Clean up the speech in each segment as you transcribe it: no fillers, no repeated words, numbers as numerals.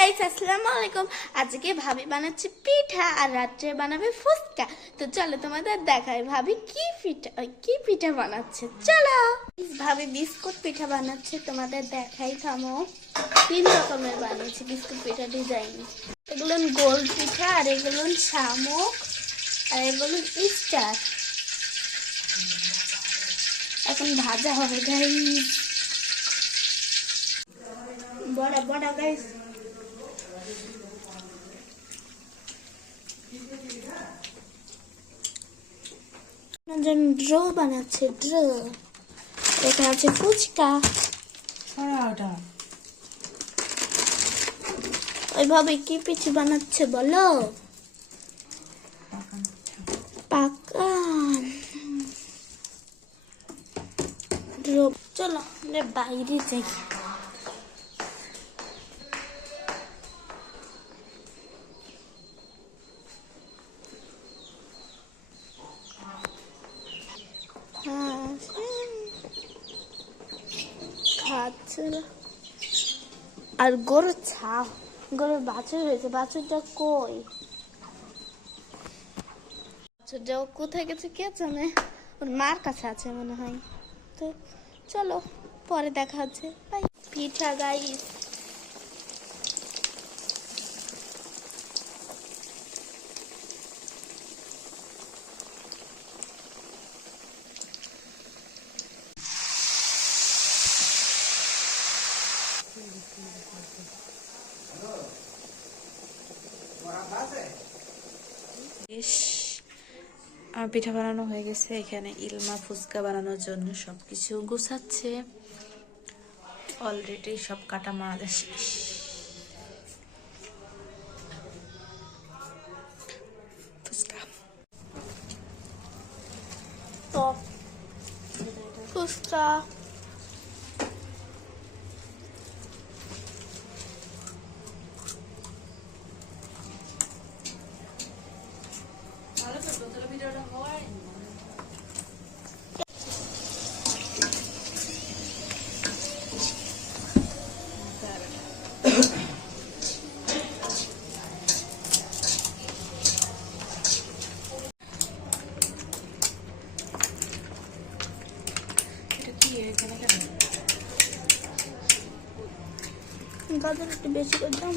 Guys আসসালামু আলাইকুম। আজকে ভাবি বানাচ্ছে পিঠা আর রাত্রে বানাবে ফুচকা। তো চলো তোমাদের দেখাই ভাবি কি পিঠা বানাচ্ছে। চলো ভাবি বিস্কুট পিঠা বানাচ্ছে, তোমাদের দেখাই। থামো, 3 রকমের বানিয়েছে বিস্কুট পিঠা ডিজাইন। এগুলো গোল পিঠা, আর এগুলো শামুক, আর এগুলো স্টার। এখন ভাজা হবে গাইস, বড়া বড়া গাইস। ড্র বানাচ্ছে, ড্র। এখানে আছে ফুচকা। ওইভাবে কি পিঠে বানাচ্ছে বলো? পাকান ড্র। চলো আমরা বাইরে যাই। আর গরু গরুর বাছুর হয়েছে, বাছুরটা কই? বাছুরটা কোথায় গেছে কে জানে, ওর মার কাছে আছে মনে হয়। তো চলো পরে দেখা হচ্ছে, বাই। পিঠা গাইস, আমার পিঠা বানানো হয়ে গেছে। এখানে ইলমা ফুচকা বানানোর জন্য সবকিছু গুছাচ্ছে। অলরেডি সব কাটা মাল শেষ। ফুচকা ফুচকা গাজর একটু বেশি করে দাম।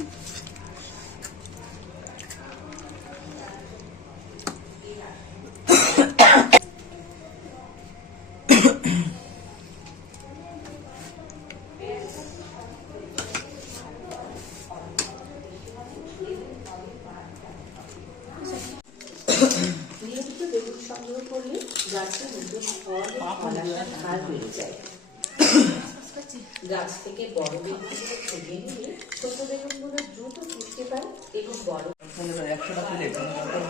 নিয়মিত বেগুন সংগ্রহ করলে গাছে নতুন ফল খাল হয়ে যায়। গাছ থেকে বড় বেগুনগুলো ছেড়ে নিলে ছোট বেগুনগুলো দ্রুত পুষতে পারে এবং বড় 100 টাকা প্লেট,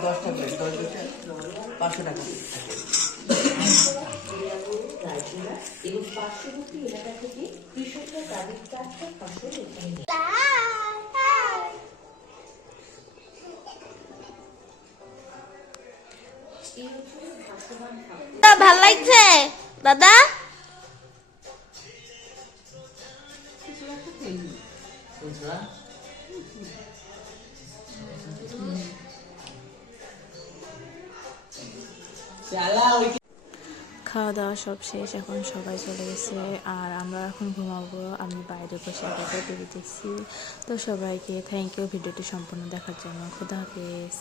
10 টাকা প্লেট, 10 লিটার 500 টাকা। এবং পার্শ্ববর্তী এলাকা থেকে কৃষকরা তাদের টাটকা ফসল এখানে নেয়। ভাল লাগছে দাদা? খাওয়া দাওয়া সব শেষ, এখন সবাই চলে গেছে আর আমরা এখন ঘুমাবো। আমি বাইরে বসে একা টিভি দেখছি। তো সবাইকে থ্যাংক ইউ ভিডিওটি সম্পূর্ণ দেখার জন্য। খোদা হাফেজ।